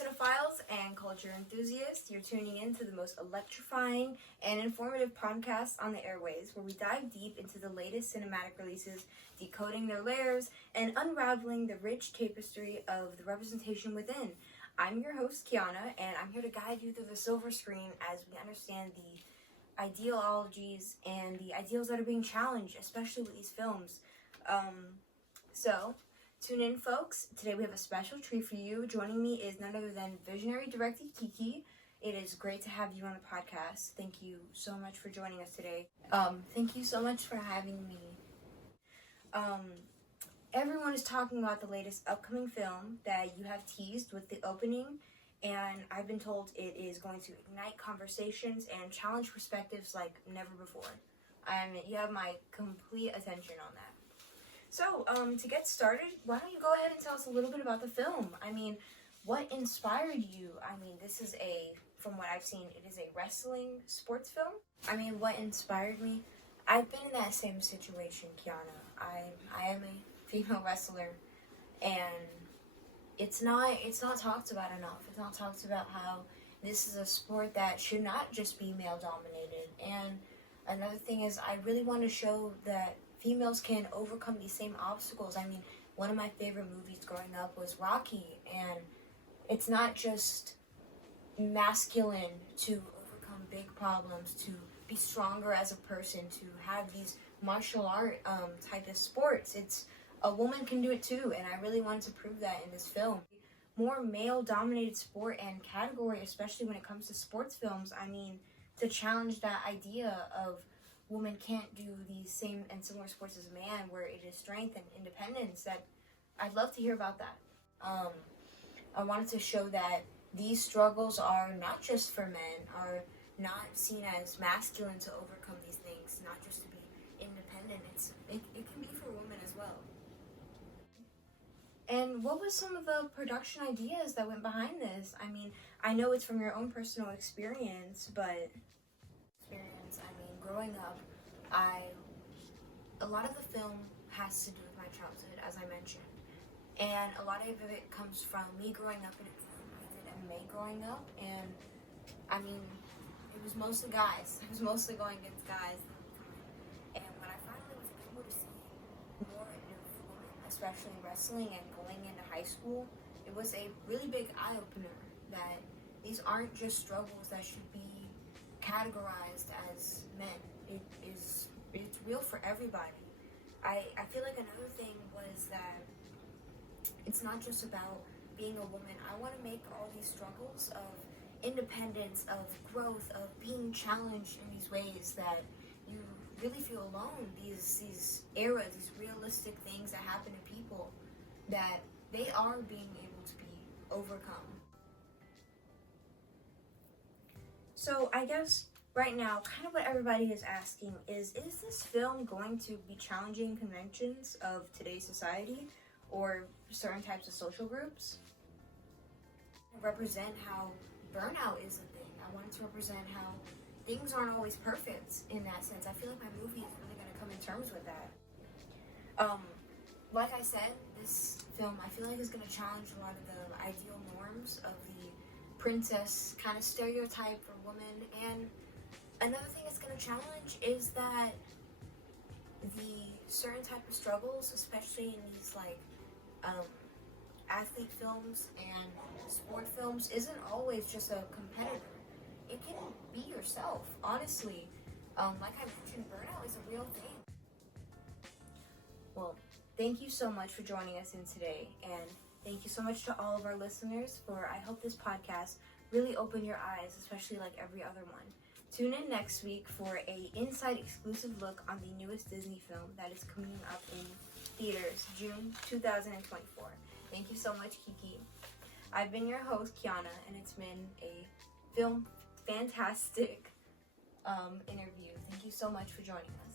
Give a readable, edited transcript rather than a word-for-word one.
cinephiles and culture enthusiasts. You're tuning in to the most electrifying and informative podcast on the airways, where we dive deep into the latest cinematic releases, decoding their layers, and unraveling the rich tapestry of the representation within. I'm your host, Kiana, and I'm here to guide you through the silver screen as we understand the ideologies and the ideals that are being challenged, especially with these films. So, tune in, folks. Today we have a special treat for you. Joining me is none other than visionary director Kiki. It is great to have you on the podcast. Thank you so much for joining us today. Thank you so much for having me. Everyone is talking about the latest upcoming film that you have teased with the opening, and I've been told it is going to ignite conversations and challenge perspectives like never before. You have my complete attention on that. So, to get started, why don't you go ahead and tell us a little bit about the film? What inspired you? This is from what I've seen, it is a wrestling sports film. What inspired me? I've been in that same situation, Kiana. I am a female wrestler, and it's not talked about enough. It's not talked about how this is a sport that should not just be male dominated. And another thing is, I really want to show that females can overcome these same obstacles. One of my favorite movies growing up was Rocky, and it's not just masculine to overcome big problems, to be stronger as a person, to have these martial art type of sports. It's a woman can do it too, and I really wanted to prove that in this film. More male-dominated sport and category, especially when it comes to sports films. To challenge that idea of women can't do the same and similar sports as a man, where it is strength and independence. That I'd love to hear about that. I wanted to show that these struggles are not just for men, are not seen as masculine to overcome these things, not just to be independent. It can be for women as well. And what was some of the production ideas that went behind this? I know it's from your own personal experience, but growing up, a lot of the film has to do with my childhood, as I mentioned. And a lot of it comes from me growing up in a film. I did MMA growing up, and it was mostly guys. It was mostly going against guys. And when I finally was able to see more of women, especially wrestling and going into high school, it was a really big eye-opener that these aren't just struggles that should be categorized as men. It's real for everybody. I feel like another thing was that it's not just about being a woman. I want to make all these struggles of independence, of growth, of being challenged in these ways that you really feel alone. These eras, these realistic things that happen to people, that they are being able to be overcome. So I guess right now, kind of what everybody is asking is this film going to be challenging conventions of today's society or certain types of social groups? Represent how burnout is a thing. I wanted to represent how things aren't always perfect in that sense. I feel like my movie is really going to come in terms with that. Like I said, this film I feel like is going to challenge a lot of the ideal norms of the princess kind of stereotype for women. And another thing it's going to challenge is that the certain type of struggles, especially in these athlete films and sport films, isn't always just a competitor. It can be yourself, honestly. Like I mentioned, burnout is a real thing. Well, thank you so much for joining us in today, and thank you so much to all of our listeners. I hope this podcast really opened your eyes, especially like every other one. Tune in next week for a inside exclusive look on the newest Disney film that is coming up in theaters June 2024. Thank you so much, Kiki. I've been your host, Kiana, and it's been a fantastic interview. Thank you so much for joining us.